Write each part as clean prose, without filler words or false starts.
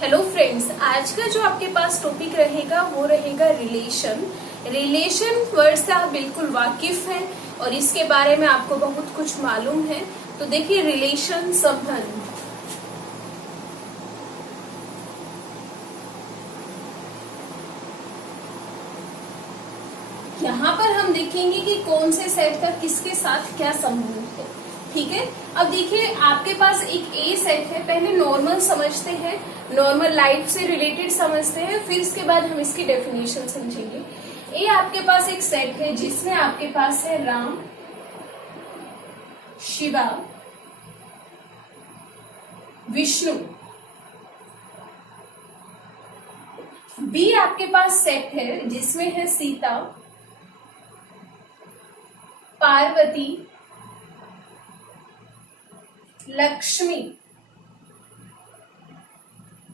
Hello friends, आज का जो आपके पास टॉपिक रहेगा वो रहेगा रिलेशन। रिलेशन वर्ड से आप बिल्कुल वाकिफ हैं और इसके बारे में आपको बहुत कुछ मालूम है। तो देखिए, रिलेशन संबंध। यहाँ पर हम देखेंगे कि कौन से सेट का किसके साथ क्या संबंध है। ठीक है, अब देखिए आपके पास एक ए सेट है। पहले नॉर्मल समझते हैं, नॉर्मल लाइफ से रिलेटेड समझते हैं, फिर इसके बाद हम इसकी डेफिनेशन समझेंगे। ए आपके पास एक सेट है जिसमें आपके पास है राम, शिवा, विष्णु। बी आपके पास सेट है जिसमें है सीता, पार्वती, लक्ष्मी।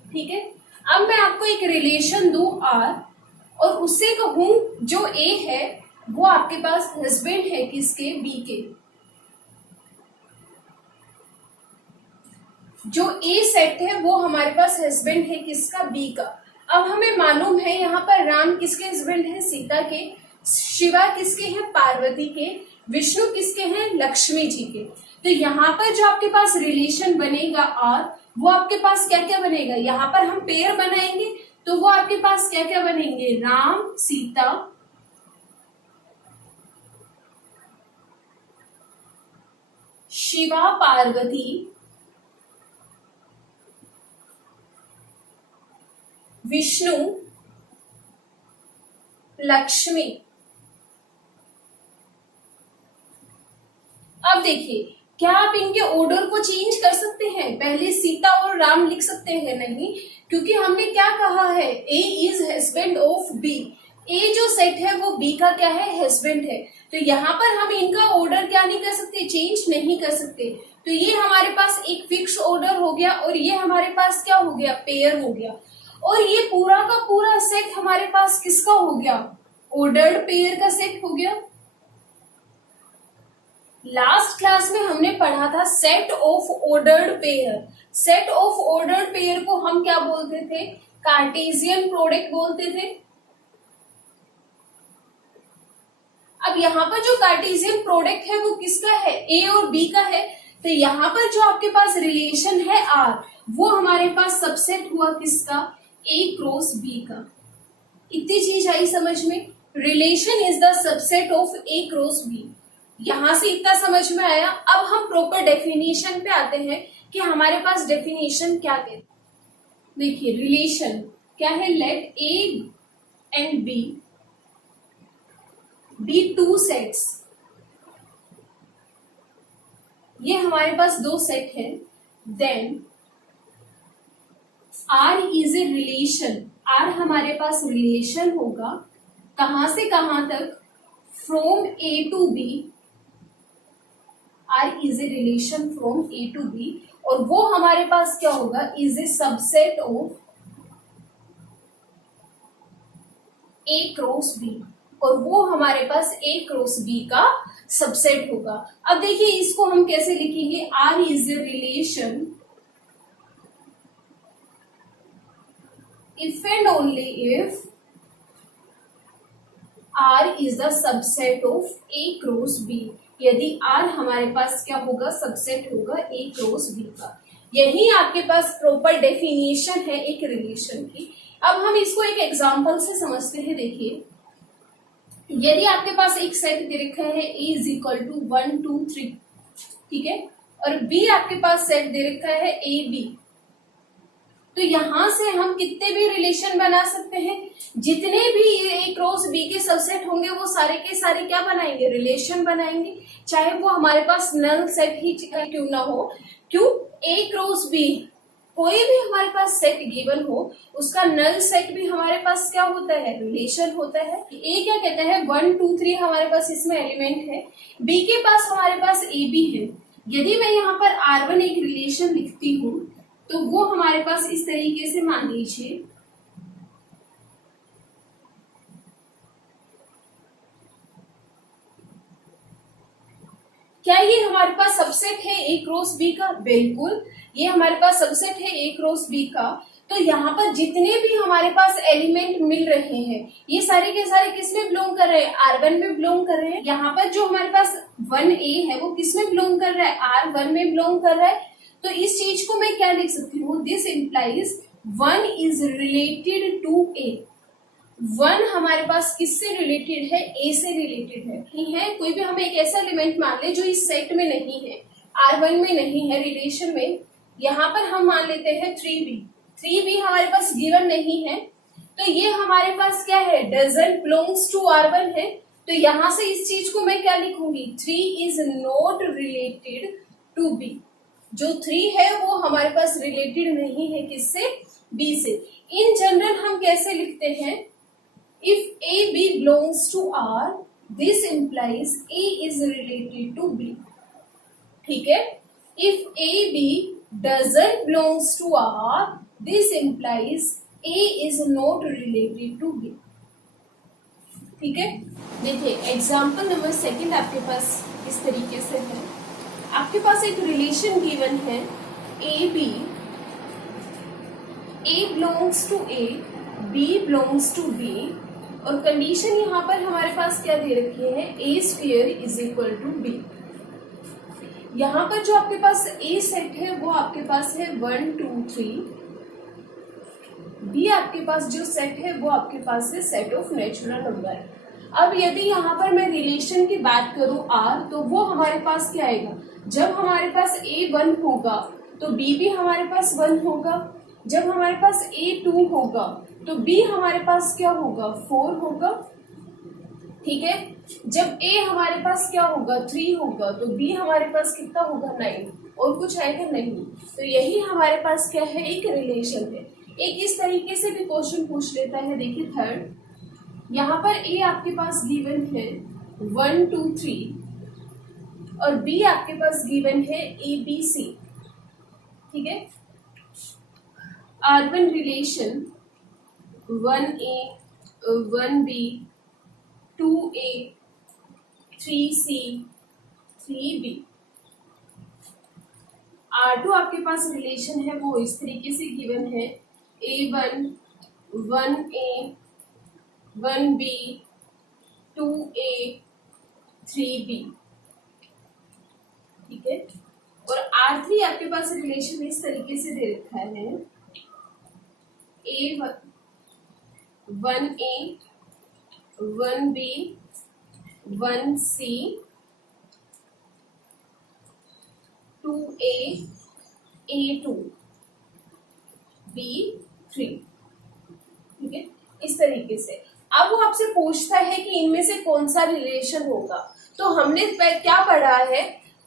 ठीक है, अब मैं आपको एक रिलेशन दूं आर और उससे कहूं जो ए है वो आपके पास हस्बैंड है किसके, बी के। जो ए सेट है वो हमारे पास हस्बैंड है किसका, बी का। अब हमें मालूम है यहाँ पर राम किसके हस्बैंड है, सीता के। शिवा किसके हैं, पार्वती के। विष्णु किसके हैं, लक्ष्मी जी के। तो यहाँ पर जो आपके पास रिलेशन बनेगा और वो आपके पास क्या क्या बनेगा, यहाँ पर हम पेयर बनाएंगे तो वो आपके पास क्या क्या बनेंगे, राम सीता, शिवा पार्वती, विष्णु लक्ष्मी। अब देखिए, क्या आप इनके ऑर्डर को चेंज कर सकते हैं? पहले सीता और राम लिख सकते हैं? नहीं, क्योंकि हमने क्या कहा है, A is husband of B. ए जो सेट है वो बी का क्या है, हस्बैंड है। तो यहाँ पर हम इनका ऑर्डर क्या नहीं कर सकते, चेंज नहीं कर सकते। तो ये हमारे पास एक फिक्स ऑर्डर हो गया और ये हमारे पास क्या हो गया, पेयर हो गया। और ये पूरा का पूरा सेट हमारे पास किसका हो गया, ऑर्डर्ड पेयर का सेट हो गया। लास्ट क्लास में हमने पढ़ा था set of ordered pair. Set of ordered pair को हम क्या बोलते थे, कार्टेशियन प्रोडक्ट बोलते थे। अब यहाँ पर जो कार्टेशियन प्रोडक्ट है वो किसका है, ए और बी का है। तो यहाँ पर जो आपके पास रिलेशन है आर, वो हमारे पास सबसेट हुआ किसका, ए क्रॉस बी का। इतनी चीज आई समझ में, relation is the subset of A cross B. यहां से इतना समझ में आया। अब हम प्रॉपर डेफिनेशन पे आते हैं कि हमारे पास डेफिनेशन क्या कहते हैं। देखिए, रिलेशन क्या है, let A and B be two sets. ये हमारे पास दो सेट है। Then R is a relation. R हमारे पास रिलेशन होगा कहां से कहां तक, from A to B. R is a relation from A to B और वो हमारे पास क्या होगा, is a subset of A cross B और वो हमारे पास A cross B का सबसेट होगा। अब देखिए इसको हम कैसे लिखेंगे, R is a relation if and only if R is the subset of A cross B। यदि R हमारे पास क्या होगा, सबसेट होगा A क्रॉस B का। यही आपके पास प्रॉपर डेफिनेशन है एक रिलेशन की। अब हम इसको एक एग्जांपल से समझते हैं। देखिए, यदि आपके पास एक सेट दे रखा है A इज इक्वल टू 1 2 3, ठीक है, और B आपके पास सेट दे रखा है A B, तो यहां से हम कितने भी रिलेशन बना सकते हैं। जितने भी ए क्रॉस बी के सबसेट होंगे वो सारे के सारे क्या बनाएंगे, रिलेशन बनाएंगे, चाहे वो हमारे पास नल सेट ही क्यों ना हो। क्यों, ए क्रॉस बी कोई भी हमारे पास सेट गिवन हो उसका नल सेट भी हमारे पास क्या होता है, रिलेशन होता है। ए क्या कहता है, 1 2 3 हमारे पास इसमें एलिमेंट है। बी के पास हमारे पास ए बी है। यदि मैं यहाँ पर R1 एक रिलेशन लिखती हूँ तो वो हमारे पास इस तरीके से, मान लीजिए क्या ये हमारे पास सबसेट है ए क्रॉस बी का, बिल्कुल ये हमारे पास सबसेट है ए क्रॉस बी का। तो यहाँ पर जितने भी हमारे पास एलिमेंट मिल रहे हैं ये सारे के सारे किसमें बिलोंग कर रहे हैं, R1 में बिलोंग कर रहे हैं। यहाँ पर जो हमारे पास 1A है वो किसमें बिलोंग कर रहा है, R1 में बिलोंग कर रहा है। तो इस चीज को मैं क्या लिख सकती हूँ, this implies 1 is related to A। 1 हमारे पास किससे रिलेटेड है, A से रिलेटेड है। नहीं है, कोई भी हमें एक ऐसा एलिमेंट मान ले जो इस सेट में नहीं है, R1 में नहीं है, रिलेशन में। यहाँ पर हम मान लेते हैं 3B। 3B हमारे पास गिवन नहीं है, तो ये हमारे पास क्या है, डजंट बिलोंग्स टू R1 है। तो यहाँ से इस चीज को मैं क्या लिखूंगी, 3 is not related to B। जो 3 है वो हमारे पास रिलेटेड नहीं है किससे, B से। इन जनरल हम कैसे लिखते हैं, if A B belongs to R, this implies A is related to B। ठीक है, if A B doesn't belongs to R, this implies A is not related to B। ठीक है, देखिए एग्जाम्पल नंबर 2 आपके पास इस तरीके से है। आपके पास एक रिलेशन गिवन है A B, A belongs to A, B belongs to B, और कंडीशन यहाँ पर हमारे पास क्या दे रखी है, A square is equal to B। यहाँ पर जो आपके पास A सेट है वो आपके पास है 1 2 3। B आपके पास जो सेट है वो आपके पास है सेट ऑफ नेचुरल नंबर। अब यदि यहाँ पर मैं रिलेशन की बात करूं R, तो वो हमारे पास क्या आएगा, जब हमारे पास A 1 होगा तो B भी हमारे पास 1 होगा। जब हमारे पास A 2 होगा तो B हमारे पास क्या होगा, 4 होगा। ठीक है, जब A हमारे पास क्या होगा, 3 होगा, तो B हमारे पास कितना होगा, 9, और कुछ आएगा नहीं। तो यही हमारे पास क्या है, एक रिलेशन है। एक इस तरीके से भी क्वेश्चन पूछ लेता है। देखिए थर्ड, यहाँ पर A आपके पास गिवन है 1 2 3 और B आपके पास गिवन है ABC। ठीक है, R1 relation 1A 1B 2A 3C 3B। R2 आपके पास रिलेशन है वो इस तरीके से गिवन है A1 1A 1B 2A 3B। ठीक है, और R3 आपके पास रिलेशन इस तरीके से दे रखा है A1 1A 1B 1C 2A A2 B3। ठीक है, इस तरीके से। अब वो आपसे पूछता है कि इनमें से कौन सा रिलेशन होगा। तो हमने क्या पढ़ा है,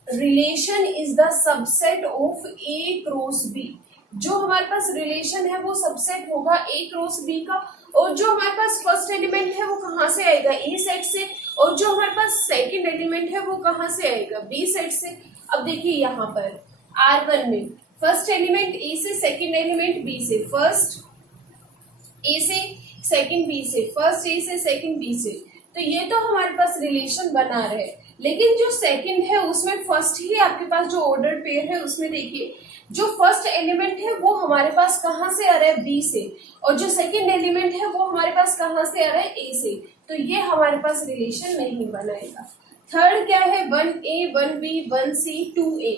relation is the subset of A cross B। जो हमारे पास रिलेशन है वो सबसेट होगा A क्रॉस B का, और जो हमारे पास फर्स्ट एलिमेंट है वो कहाँ से आएगा, A सेट से, और जो हमारे पास सेकंड एलिमेंट है वो कहाँ से आएगा, B सेट से। अब देखिए यहाँ पर R1 में फर्स्ट एलिमेंट A से, सेकंड एलिमेंट B से, फर्स्ट A से सेकंड B से, फर्स्ट A से सेकंड B से। तो ये तो हमारे पास रिलेशन बना रहे, लेकिन जो सेकंड है उसमें फर्स्ट ही आपके पास जो ऑर्डर पेयर है उसमें देखिए जो फर्स्ट एलिमेंट है वो हमारे पास कहाँ से आ रहा है, B से, और जो सेकंड एलिमेंट है वो हमारे पास कहाँ से आ रहा है, A से। तो ये हमारे पास रिलेशन नहीं बनाएगा। थर्ड क्या है, 1A 1B 1C 2A।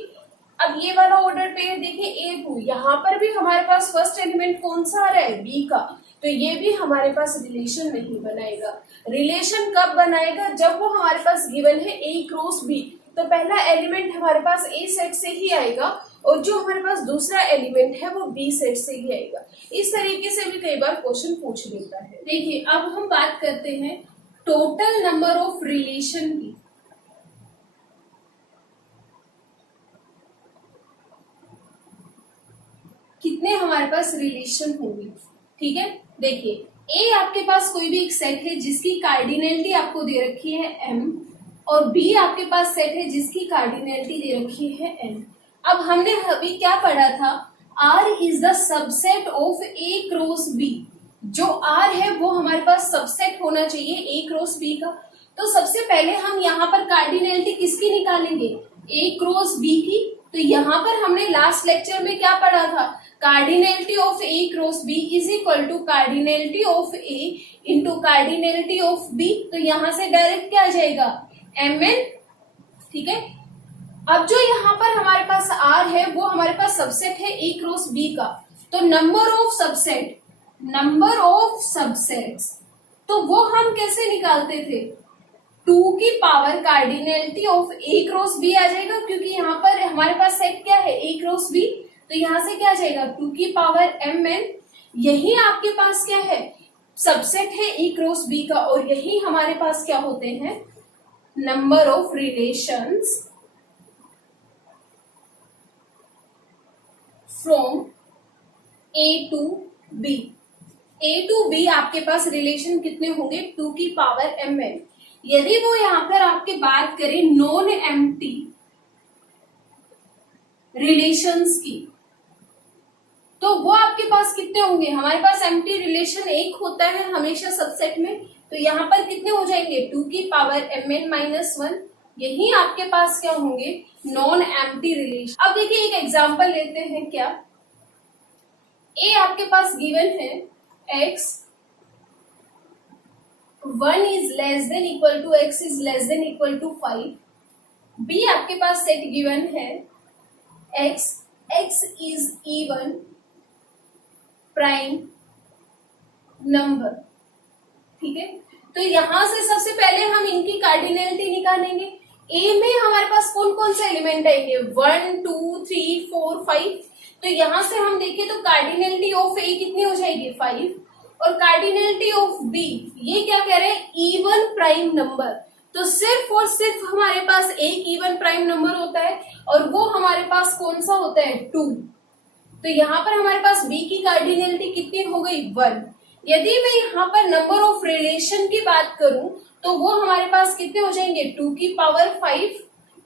अब ये वाला ऑर्डर पेयर देखिए A2, यहाँ पर भी हमारे पास फर्स्ट एलिमेंट कौन सा आ रहा है, B का, तो ये भी हमारे पास रिलेशन नहीं बनाएगा। रिलेशन कब बनाएगा, जब वो हमारे पास गिवन है A क्रॉस B, तो पहला एलिमेंट हमारे पास A सेट से ही आएगा और जो हमारे पास दूसरा एलिमेंट है वो B सेट से ही आएगा। इस तरीके से भी कई बार क्वेश्चन पूछ लेता है। देखिए अब हम बात करते हैं टोटल नंबर ऑफ रिलेशन की। कितने हमारे पास रिलेशन होंगे। ठीक है, देखिए A आपके पास कोई भी एक सेट है जिसकी कार्डिनलिटी आपको दे रखी है M, और B आपके पास सेट है जिसकी कार्डिनलिटी दे रखी है N। अब हमने अभी क्या पढ़ा था, R is the subset of A cross B। जो R है वो हमारे पास सबसेट होना चाहिए A क्रॉस B का। तो सबसे पहले हम यहाँ पर कार्डिनलिटी किसकी निकालेंगे, A क्रॉस B की। तो यहाँ पर हमने लास्ट लेक्चर में क्या पढ़ा था, cardinality of A cross B is equal to cardinality of A into cardinality of B. तो यहां से डायरेक्ट क्या आ जाएगा, mn। ठीक है, अब जो यहाँ पर हमारे पास R है वो हमारे पास सबसेट है A क्रॉस B का। तो नंबर ऑफ सबसेट्स तो वो हम कैसे निकालते थे, 2 की power cardinality of A cross B आ जाएगा, क्योंकि यहाँ पर हमारे पास सेट क्या है A क्रॉस B। तो यहां से क्या आ जाएगा 2 की पावर mn। यही आपके पास क्या है, सबसेट है A क्रॉस B का, और यही हमारे पास क्या होते हैं, number of relations from A to B। A to B आपके पास रिलेशन कितने होंगे, 2 की पावर mn। यदि वो यहां पर आपके बात करें नॉन एम्प्टी रिलेशंस की, तो वो आपके पास कितने होंगे, हमारे पास एम्प्टी रिलेशन एक होता है हमेशा सबसेट में। तो यहाँ पर कितने हो जाएंगे, 2 की पावर mn माइनस 1। यही आपके पास क्या होंगे, नॉन एम्प्टी रिलेशन। अब देखिए एक एग्जांपल लेते हैं, क्या ए आपके पास गिवन है x 1 is less than equal to x is less than equal to 5। B आपके पास सेट गिवन है x is even prime number. ठीक है, तो यहां से सबसे पहले हम इनकी कार्डिनलिटी निकालेंगे। ए में हमारे पास कौन कौन से एलिमेंट आएंगे, 1 2 3 4 5। तो यहां से हम देखें तो कार्डिनलिटी ऑफ ए कितनी हो जाएगी, 5। और कार्डिनलिटी ऑफ बी ये क्या कह रहे हैं, इवन प्राइम नंबर। तो सिर्फ और सिर्फ हमारे पास एक इवन प्राइम नंबर होता है, और वो हमारे पास कौन सा होता है, 2। तो यहाँ पर हमारे पास b की कार्डिनलिटी कितनी हो गई, 1। यदि मैं यहाँ पर नंबर ऑफ रिलेशन की बात करूं तो वो हमारे पास कितने हो जाएंगे, 2 की पावर 5।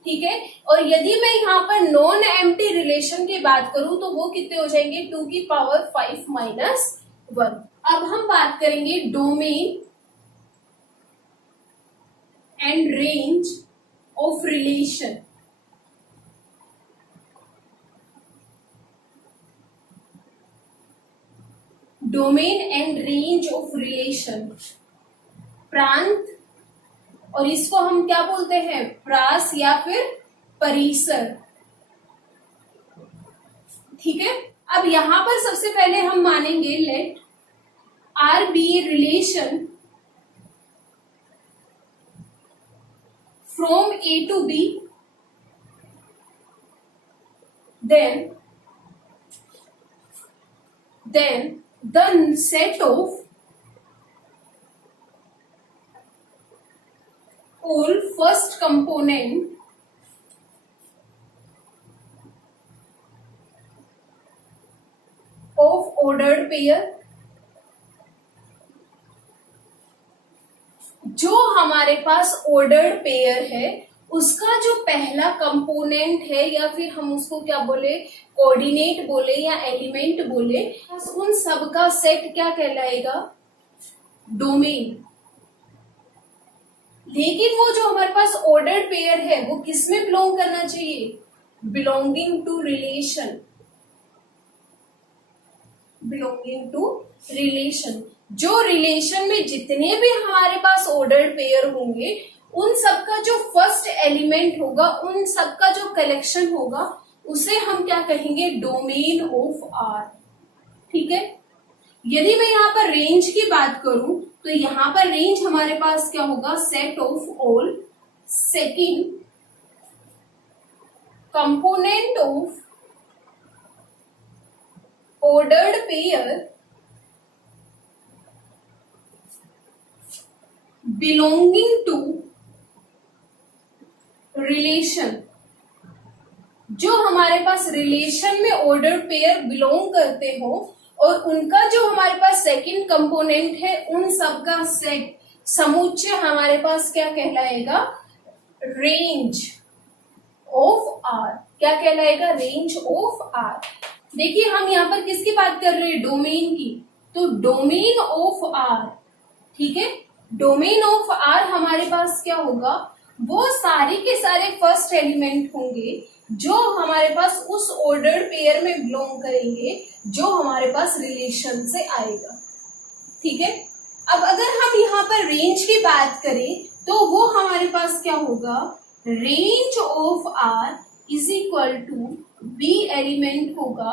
ठीक है, और यदि मैं यहाँ पर नॉन एम्प्टी रिलेशन की बात करूं तो वो कितने हो जाएंगे, 2 की पावर 5 माइनस 1। अब हम बात करेंगे domain and range of relation. Domain and range of relation, प्रांत, और इसको हम क्या बोलते हैं, प्रास या फिर परिसर। ठीक है, अब यहां पर सबसे पहले हम मानेंगे let R be a relation from A to B, then the set of all first component of ordered pair, जो हमारे पास ऑर्डर्ड पेयर है उसका जो पहला कंपोनेंट है, या फिर हम उसको क्या बोले, कोऑर्डिनेट बोले या एलिमेंट बोले, उन सब का सेट क्या कहलाएगा, डोमेन। लेकिन वो जो हमारे पास ऑर्डर्ड पेयर है वो किस में बिलोंग करना चाहिए, belonging to relation, belonging to relation. जो रिलेशन में जितने भी हमारे पास ऑर्डर्ड पेयर होंगे उन सबका जो फर्स्ट एलिमेंट होगा, उन सबका जो कलेक्शन होगा, उसे हम क्या कहेंगे, डोमेन ऑफ आर। ठीक है, यदि मैं यहाँ पर रेंज की बात करूं तो यहाँ पर रेंज हमारे पास क्या होगा, set of all second component of ordered pair belonging to relation. जो हमारे पास रिलेशन में ऑर्डर पेयर बिलोंग करते हो और उनका जो हमारे पास सेकंड कंपोनेंट है, उन सब का सेट समुच्चय हमारे पास क्या कहलाएगा, रेंज ऑफ आर। क्या कहलाएगा, रेंज ऑफ आर। देखिए हम यहाँ पर किसकी बात कर रहे हैं, डोमेन की। तो डोमेन ऑफ आर, ठीक है, डोमेन ऑफ आर हमारे पास क्या होगा, वो सारे के सारे फर्स्ट एलिमेंट होंगे जो हमारे पास उस ऑर्डर्ड पेयर में बिलोंग करेंगे जो हमारे पास रिलेशन से आएगा। ठीक है, अब अगर हम यहाँ पर रेंज की बात करें तो वो हमारे पास क्या होगा, range of R is equal to B element होगा,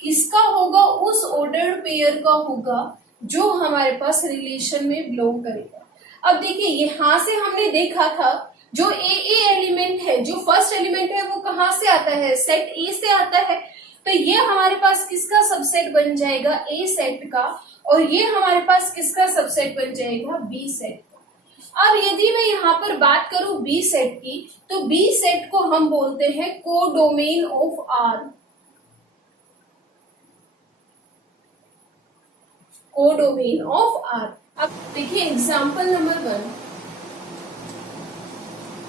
किसका होगा, उस ऑर्डर्ड पेयर का होगा जो हमारे पास रिलेशन में बिलोंग करेगा। अब देखिए यहां से हमने देखा था जो ए एलिमेंट है, जो फर्स्ट एलिमेंट है वो कहां से आता है, सेट ए से आता है, तो ये हमारे पास किसका सबसेट बन जाएगा, ए सेट का, और ये हमारे पास किसका सबसेट बन जाएगा, बी सेट का। अब यदि मैं यहाँ पर बात करूं बी सेट की, तो बी सेट को हम बोलते हैं codomain of R, codomain of R. अब देखिए एग्जांपल नंबर 1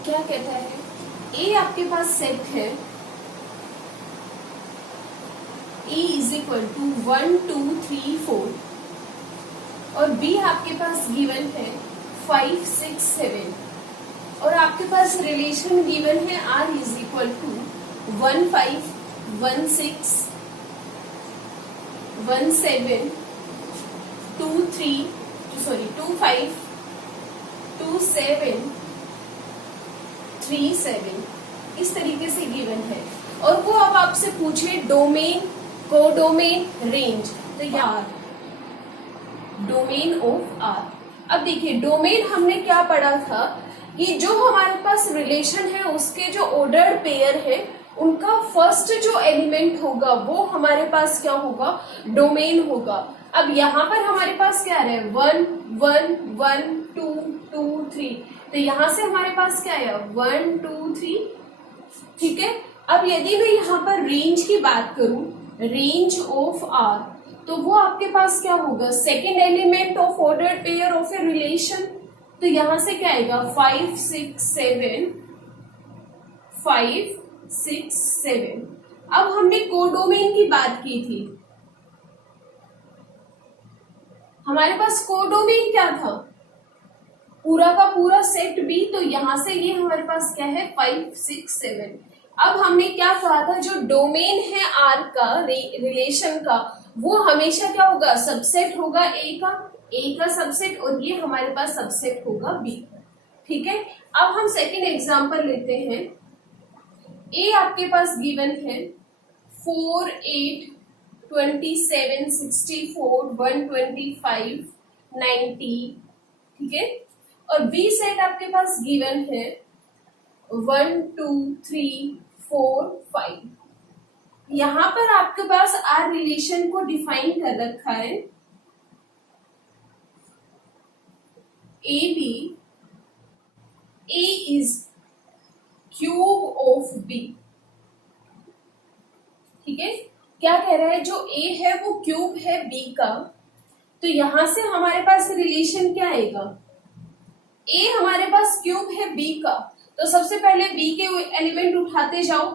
क्या कहता है, ए आपके पास सेट है, ए इज इक्वल टू 1 2 3 4, और बी आपके पास गिवन है 5 6 7, और आपके पास रिलेशन गिवन है आर इज इक्वल टू 1 5 1 6 1 7 2 5 2 7 3 7, इस तरीके से गिवन है। और वो अब आपसे पूछे डोमेन, कोडोमेन, रेंज, तो यार डोमेन ऑफ आर। अब देखिए डोमेन हमने क्या पढ़ा था कि जो हमारे पास रिलेशन है उसके जो ऑर्डर्ड पेयर है उनका फर्स्ट जो एलिमेंट होगा वो हमारे पास क्या होगा, डोमेन होगा। अब यहाँ पर हमारे पास क्या है, 1 1 1 2 2 3, तो यहां से हमारे पास क्या है 1 2 3। ठीक है, अब यदि मैं यहाँ पर रेंज की बात करूं, रेंज ऑफ आर, तो वो आपके पास क्या होगा, second element of ordered pair of a relation, तो यहां से क्या आएगा 5 6 7 5 6 7। अब हमने कोडोमेन की बात की थी, हमारे पास कोडोमेन क्या था, पूरा का पूरा सेट बी, तो यहां से ये हमारे पास क्या है 5 6 7। अब हमने क्या कहा था, जो डोमेन है आर का, रिलेशन का, वो हमेशा क्या होगा, सबसेट होगा ए का सबसेट, और ये हमारे पास सबसेट होगा बी का। ठीक है, अब हम सेकेंड एग्जांपल लेते हैं। ए आपके पास गिवन है 4 8 27 64 125 90। ठीक है, और बी सेट आपके पास गिवन है 1 2 3 4 5। यहां पर आपके पास आर रिलेशन को डिफाइन कर रखा है, A B, A is cube of B. ठीक है, क्या कह रहा है, जो ए है वो क्यूब है बी का, तो यहां से हमारे पास रिलेशन क्या आएगा, ए हमारे पास क्यूब है बी का, तो सबसे पहले बी के एलिमेंट उठाते जाओ।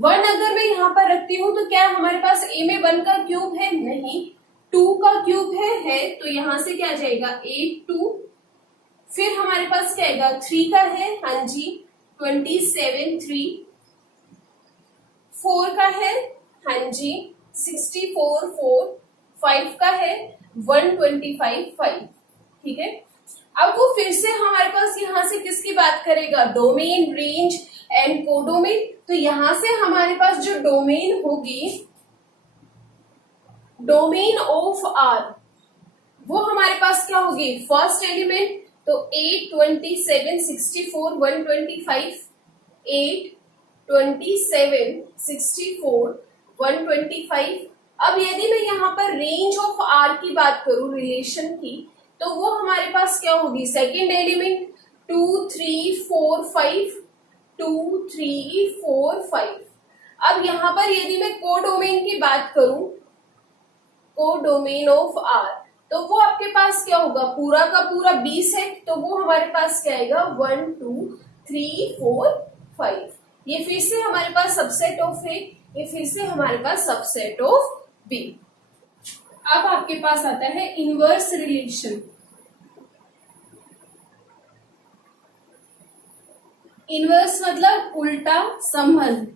1 अगर मैं यहाँ पर रखती हूँ तो क्या हमारे पास ए में 1 का क्यूब है, नहीं, 2 का क्यूब है, तो यहां से क्या आ जाएगा 8 2, फिर हमारे पास क्या आएगा 3 का है, हाँ जी 27 3, 4 का है, हाँ जी 64 4, 5 का है 125 5। ठीक है, अब वो फिर से हमारे पास यहां से किसकी बात करेगा, डोमेन, रेंज एंड कोडोमेन, तो यहां से हमारे पास जो डोमेन होगी, डोमेन ऑफ आर, वो हमारे पास क्या होगी, फर्स्ट एलिमेंट, तो 8 27 64 125, 8 27 64 125। अब यदि मैं यहाँ पर रेंज ऑफ आर की बात करूं, रिलेशन की, तो वो हमारे पास क्या होगी, सेकेंड एलिमेंट 2 3 4 5 2 3 4 5। अब यहाँ पर यदि मैं कोडोमेन की बात करूं, कोडोमेन ऑफ आर, तो वो आपके पास क्या होगा, पूरा का पूरा बी सेट, तो वो हमारे पास क्या आएगा 1 2 3 4 5। ये फिर से हमारे पास सबसेट ऑफ ए, ये फिर से हमारे पास सबसेट ऑफ बी। अब आपके पास आता है इनवर्स रिलेशन। इनवर्स मतलब उल्टा संबंध।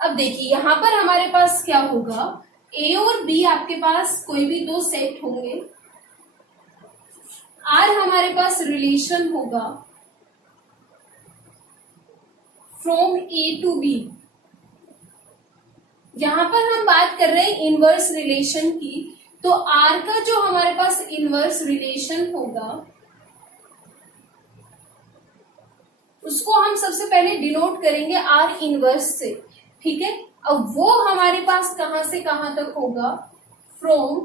अब देखिए यहाँ पर हमारे पास क्या होगा, ए और बी आपके पास कोई भी दो सेट होंगे, आर हमारे पास रिलेशन होगा फ्रॉम ए टू बी। यहां पर हम बात कर रहे हैं इनवर्स रिलेशन की, तो आर का जो हमारे पास इनवर्स रिलेशन होगा उसको हम सबसे पहले डिनोट करेंगे आर इनवर्स से, ठीक है। अब वो हमारे पास कहां से कहां तक होगा, from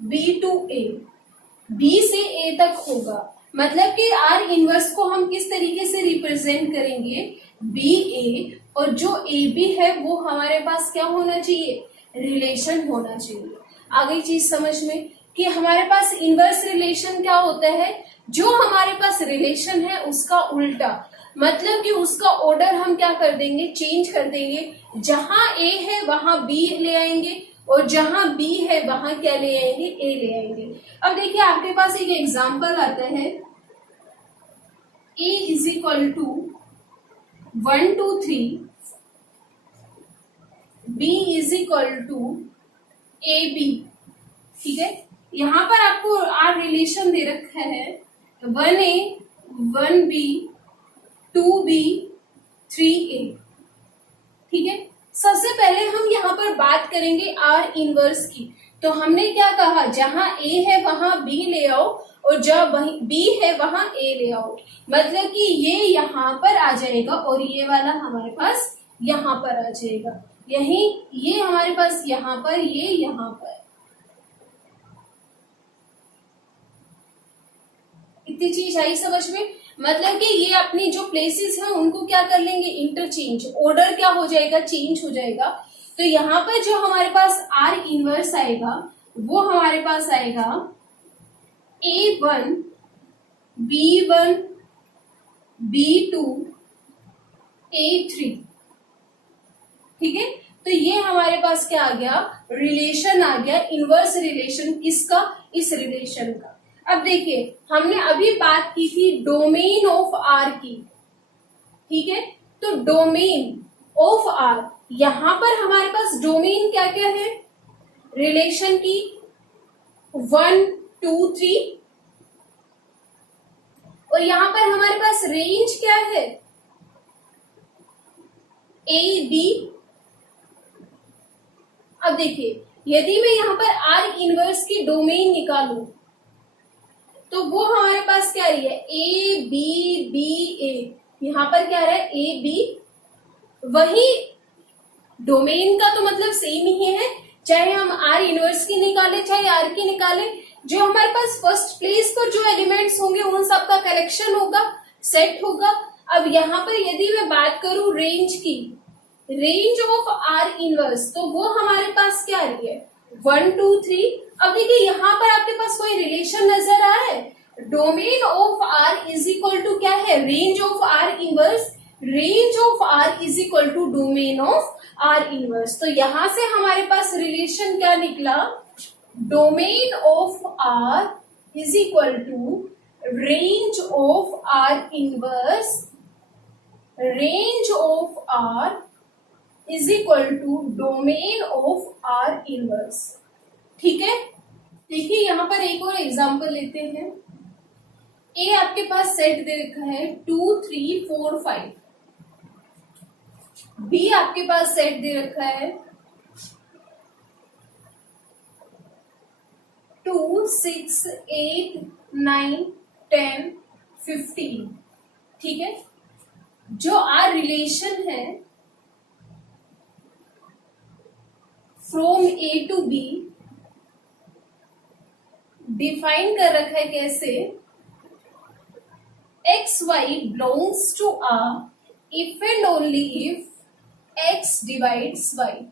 B to A, B से ए तक होगा। मतलब कि आर इनवर्स को हम किस तरीके से रिप्रेजेंट करेंगे, बी ए, और जो ए बी है वो हमारे पास क्या होना चाहिए, रिलेशन होना चाहिए। आ गई चीज समझ में कि हमारे पास इनवर्स रिलेशन क्या होता है, जो हमारे पास रिलेशन है उसका उल्टा, मतलब कि उसका ऑर्डर हम क्या कर देंगे, चेंज कर देंगे। जहां ए है वहां बी ले आएंगे, और जहां बी है वहां क्या ले आएंगे, ए ले आएंगे। अब देखिए आपके पास एक एग्जांपल आता है, A is equal to 1 2 3, B is equal to A B, ठीक है। यहां पर आपको आर रिलेशन दे रखा है 1A 1B 2B 3A, ठीक है। सबसे पहले हम यहाँ पर बात करेंगे आर इनवर्स की। तो हमने क्या कहा, जहां ए है वहां बी ले आओ, और जहां बी है वहां ए ले आओ। मतलब कि ये यहाँ पर आ जाएगा और ये वाला हमारे पास यहाँ पर आ जाएगा, यही ये हमारे पास यहाँ पर, ये यहाँ पर। इतनी चीज आई समझ में, मतलब कि ये अपनी जो प्लेसेस हैं उनको क्या कर लेंगे, इंटरचेंज, ऑर्डर क्या हो जाएगा, चेंज हो जाएगा। तो यहाँ पर जो हमारे पास आर इनवर्स आएगा वो हमारे पास आएगा A1 B1 B2 A3, ठीक है। तो ये हमारे पास क्या आ गया, रिलेशन आ गया, इनवर्स रिलेशन किसका, इस रिलेशन का। अब देखिए हमने अभी बात की थी डोमेन ऑफ आर की, ठीक है। तो डोमेन ऑफ आर, यहां पर हमारे पास डोमेन क्या क्या है रिलेशन की, 1 2 3, और यहां पर हमारे पास रेंज क्या है, ए बी। अब देखिए यदि मैं यहां पर आर इनवर्स की डोमेन निकालू तो वो हमारे पास क्या रही है, ए बी बी ए, यहां पर क्या रहा है, ए बी। वही डोमेन का तो मतलब सेम ही है, चाहे हम आर इनवर्स की निकाले चाहे आर की निकाले, जो हमारे पास फर्स्ट प्लेस पर जो एलिमेंट्स होंगे उन सब का कलेक्शन होगा, सेट होगा। अब यहाँ पर यदि मैं बात करूं रेंज की, रेंज ऑफ आर इनवर्स, तो वो हमारे पास क्या रही है, 1 2 3। अब देखिए यहाँ पर आपके पास कोई रिलेशन नजर आ रहा है, domain of R is equal to क्या है, range of R inverse, range of R is equal to domain of R inverse. तो यहां से हमारे पास रिलेशन क्या निकला, domain of R is equal to range of R inverse, range of R is equal to domain of R inverse, ठीक है। देखिए यहां पर एक और एग्जांपल लेते हैं, ए आपके पास सेट दे रखा है 2 3 4 5, बी आपके पास सेट दे रखा है 2 6 8 9 10 15, ठीक है। जो आर रिलेशन है from A to B define कर रखा है कैसे, X Y belongs to R if and only if X divides Y.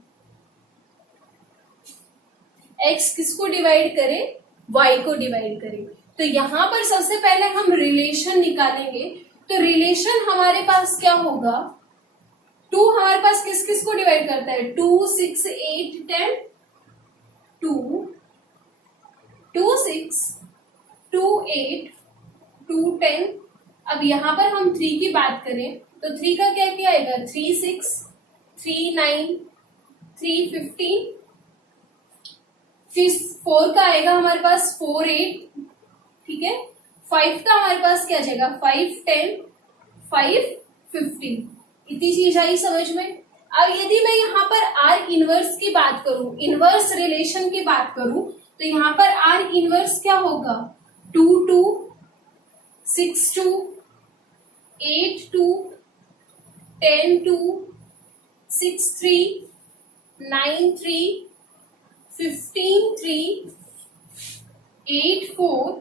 X किसको डिवाइड करे, वाई को डिवाइड करे। तो यहां पर सबसे पहले हम रिलेशन निकालेंगे, तो रिलेशन हमारे पास क्या होगा, 2 हमारे पास किस किस को डिवाइड करता है, 2 6 8 10, 2 2 6 2 8 2 10। अब यहां पर हम 3 की बात करें तो 3 का क्या क्या आएगा, 3 6, 3 9, 3 15, फिर 4 का आएगा हमारे पास 4 8, ठीक है। 5 का हमारे पास क्या जाएगा, 5 10, 5 15। इतनी चीज आई समझ में। अब यदि मैं यहाँ पर आर इनवर्स की बात करूं, इनवर्स रिलेशन की बात करूं, तो यहाँ पर आर इनवर्स क्या होगा, 2 2, 6 2, 8 2, 10 2, 6 3, 9 3, 15 3, 8 4,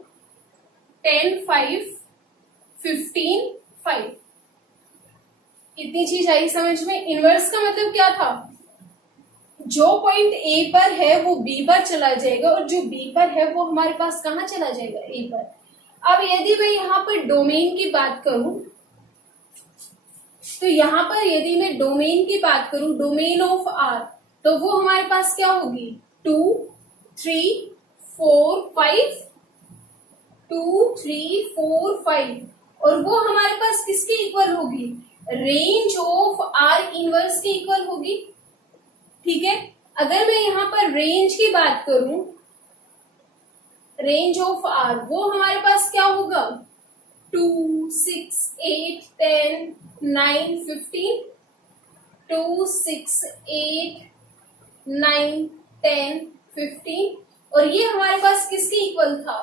10 5, 15 5। इतनी चीज आई समझ में। इनवर्स का मतलब क्या था, जो पॉइंट ए पर है वो बी पर चला जाएगा और जो बी पर है वो हमारे पास कहाँ चला जाएगा, ए पर। अब यदि मैं यहाँ पर डोमेन की बात करूं, तो यहाँ पर यदि मैं डोमेन की बात करूं, डोमेन ऑफ आर, तो वो हमारे पास क्या होगी, 2 3 4 5, 2 3 4 5, और वो हमारे पास किसके इक्वल होगी, रेंज ऑफ आर इनवर्स के इक्वल होगी, ठीक है। अगर मैं यहाँ पर रेंज की बात करूं, रेंज ऑफ आर, वो हमारे पास क्या होगा, 2 6 8 10 9 15, 2 6 8 9 10 15, और ये हमारे पास किसके इक्वल था,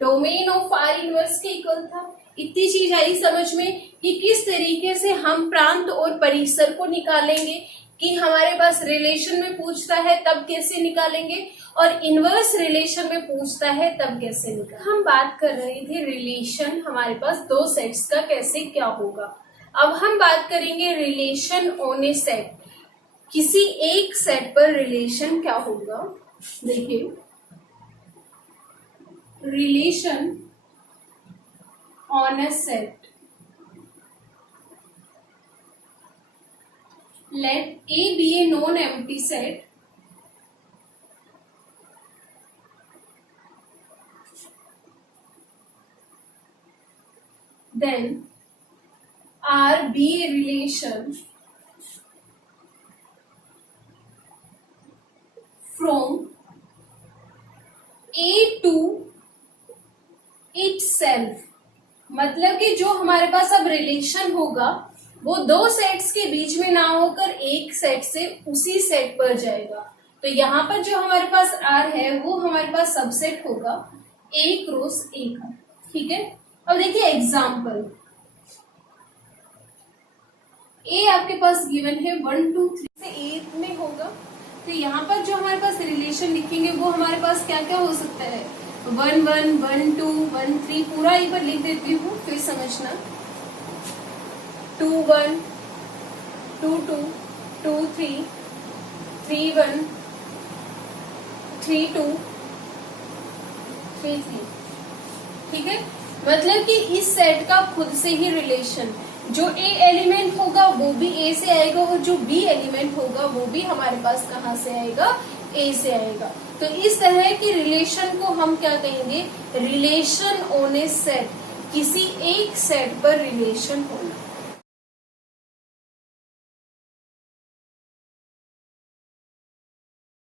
डोमेन ऑफ आर इनवर्स के इक्वल था। इतनी चीज आई समझ में कि किस तरीके से हम प्रांत और परिसर को निकालेंगे, कि हमारे पास रिलेशन में पूछता है तब कैसे निकालेंगे, और इनवर्स रिलेशन में पूछता है तब कैसे निकालेंगे। हम बात कर रहे थे रिलेशन हमारे पास दो सेट्स का कैसे क्या होगा। अब हम बात करेंगे रिलेशन ऑन ए सेट, किसी एक सेट पर रिलेशन क्या होगा। देखिए, relation on a set, let A be a non-empty set then R be a relation from A to itself। मतलब कि जो हमारे पास अब रिलेशन होगा वो दो सेट्स के बीच में ना होकर एक सेट से उसी सेट पर जाएगा। तो यहाँ पर जो हमारे पास आर है वो हमारे पास सबसेट होगा ए क्रॉस ए का, ठीक है। अब देखिए एग्जाम्पल, ए आपके पास गिवन है 1 2 3 से ए में होगा, तो यहाँ पर जो हमारे पास रिलेशन लिखेंगे वो हमारे पास क्या क्या हो सकता है, 1 1 1 2 1 3, पूरा एक बार लिख देती हूँ फिर समझना, 2 1 2 2 2 3 3 1 3 2 3 3, ठीक है। मतलब कि इस सेट का खुद से ही रिलेशन, जो ए एलिमेंट होगा वो भी ए से आएगा और जो बी एलिमेंट होगा वो भी हमारे पास कहाँ से आएगा, ए से आएगा। तो इस तरह की रिलेशन को हम क्या कहेंगे, रिलेशन ऑन ए सेट, किसी एक सेट पर रिलेशन होना।